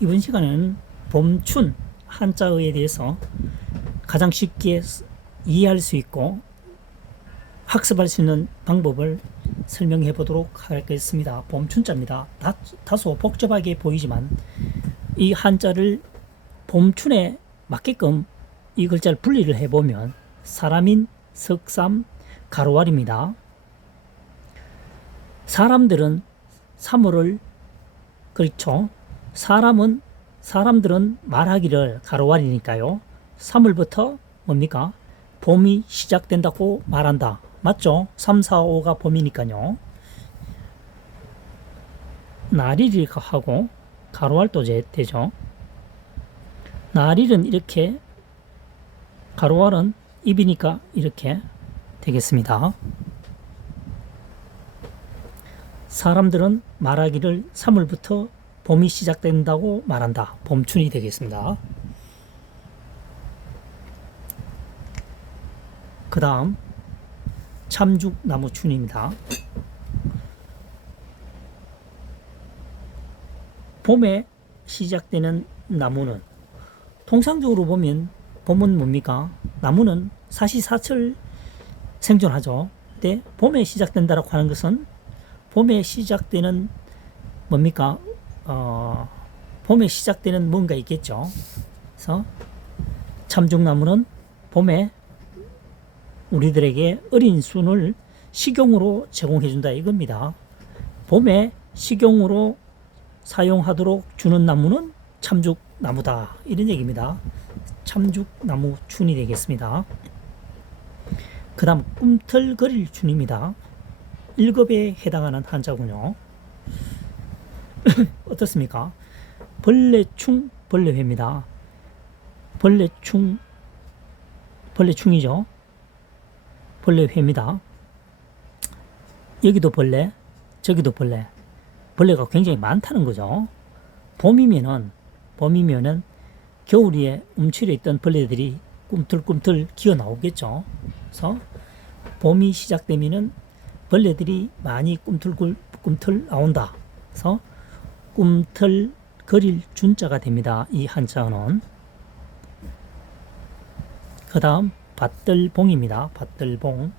이번 시간에는 봄춘 한자어에 대해서 가장 쉽게 이해할 수 있고 학습할 수 있는 방법을 설명해 보도록 하겠습니다. 봄춘자입니다. 다, 다 소 복잡하게 보이지만 이 한자를 봄춘에 맞게끔 이 글자를 분리를 해보면 사람인 석삼 가로알입니다. 사람들은 3월을 그렇죠. 사람은 사람들은 말하기를 가로알이니까요. 3월부터 뭡니까? 봄이 시작된다고 말한다. 맞죠? 3, 4, 5가 봄이니까요. 날일이 하고 가로알도 제- 되죠. 날일은 이렇게 가로알은 입이니까 이렇게 되겠습니다. 사람들은 말하기를 3월부터 봄이 시작된다고 말한다. 봄춘이 되겠습니다. 그 다음 참죽나무춘입니다. 봄에 시작되는 나무는 통상적으로 보면 봄은 뭡니까? 나무는 사시사철 생존하죠. 근데 봄에 시작된다라고 하는 것은 봄에 시작되는 뭡니까? 어, 봄에 시작되는 뭔가 있겠죠. 그래서 참중나무는 봄에 우리들에게 어린 순을 식용으로 제공해준다 이겁니다. 봄에 식용으로 사용하도록 주는 나무는 참죽나무다 이런 얘기입니다. 참죽나무 춘이 되겠습니다. 그 다음 꿈틀거릴 춘입니다. 1급에 해당하는 한자군요. 어떻습니까? 벌레충 벌레회입니다. 벌레충 벌레충이죠. 벌레회입니다. 여기도 벌레, 저기도 벌레. 벌레가 굉장히 많다는 거죠. 봄이면은 봄이면은 겨울에 움츠려 있던 벌레들이 꿈틀꿈틀 기어 나오겠죠. 그래서 봄이 시작되면은 벌레들이 많이 꿈틀꿈틀 나온다. 그래서 꿈틀 거릴 준자가 됩니다. 이 한자어는. 그 다음 밭들봉입니다. 밭들봉.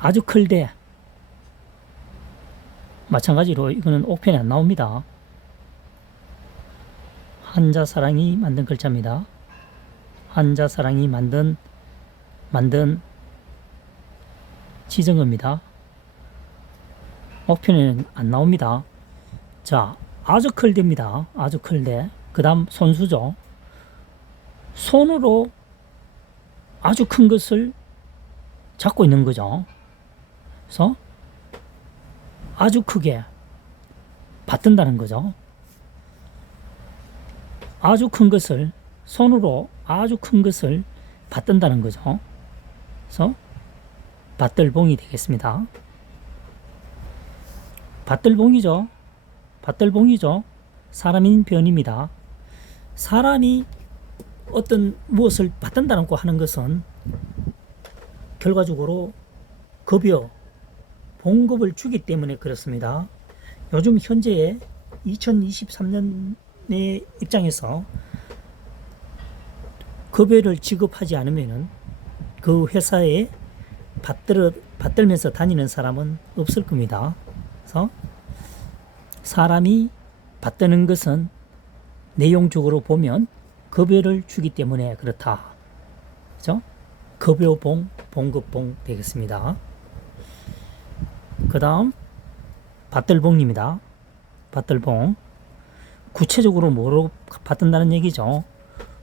아주 클대. 마찬가지로 이거는 옥편에 안 나옵니다. 한자 사랑이 만든 글자입니다. 한자 사랑이 만든 만든 지정어입니다. 옥편에는 안 나옵니다. 자, 아주 클대입니다. 아주 클대. 그 다음 손수죠. 손으로 아주 큰 것을 잡고 있는 거죠. 그래서 아주 크게 받든다는 거죠. 아주 큰 것을 손으로 아주 큰 것을 받든다는 거죠. 그래서 밭들봉이 되겠습니다. 밭들봉이죠. 밭들봉이죠. 사람인 변입니다. 사람이 어떤 무엇을 받든다고 하는 것은 결과적으로 급여, 봉급을 주기 때문에 그렇습니다. 요즘 현재 2023년의 입장에서 급여를 지급하지 않으면은 그 회사에 받들어, 받들면서 다니는 사람은 없을 겁니다. 그래서 사람이 받드는 것은 내용적으로 보면 급여를 주기 때문에 그렇다. 그죠? 급여봉, 봉급봉 되겠습니다. 그 다음, 밭들봉입니다. 밭들봉. 구체적으로 뭐로 받든다는 얘기죠.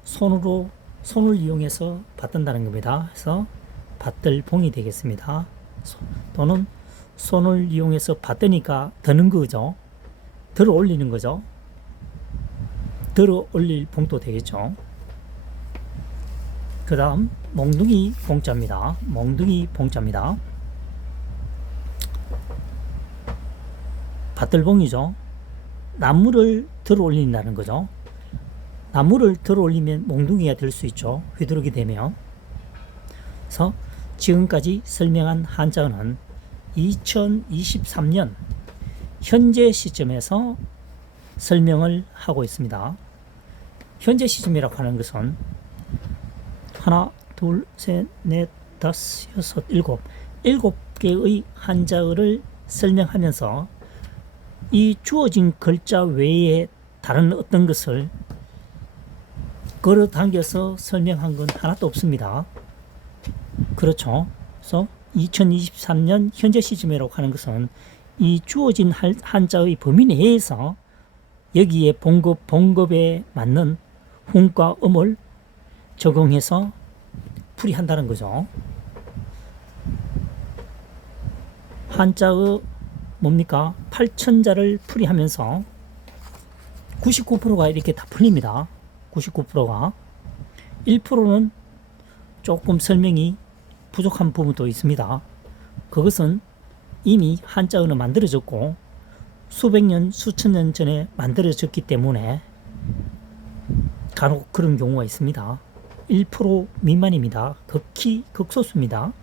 손으로, 손을 이용해서 받든다는 겁니다. 그래서 밭들봉이 되겠습니다. 소- 또는 손을 이용해서 받으니까 드는 거죠. 들어 올리는 거죠. 들어 올릴 봉도 되겠죠. 그 다음 몽둥이 봉자입니다. 몽둥이 봉자입니다. 밭들봉이죠. 나무를 들어 올린다는 거죠. 나무를 들어 올리면 몽둥이가 될 수 있죠. 휘두르게 되면. 그래서 지금까지 설명한 한자어는 2023년 현재 시점에서 설명을 하고 있습니다. 현재 시점이라고 하는 것은 하나, 둘, 셋, 넷, 다섯, 여섯, 일곱 일곱 개의 한자어를 설명하면서 이 주어진 글자 외에 다른 어떤 것을 걸어 당겨서 설명한 건 하나도 없습니다. 그렇죠. 그래서 2023년 현재 시점이라고 하는 것은 이 주어진 할- 한자의 범위 내에서 여기에 봉급, 봉급에 맞는 훈과 음을 적용해서 풀이한다는 거죠. 한자의 뭡니까? 8천자를 풀이하면서 99%가 이렇게 다 풀립니다. 99%가 1%는 조금 설명이 부족한 부분도 있습니다. 그것은 이미 한자어는 만들어졌고 수백 년, 수천 년 전에 만들어졌기 때문에 간혹 그런 경우가 있습니다. 1% 미만입니다. 극히 극소수입니다.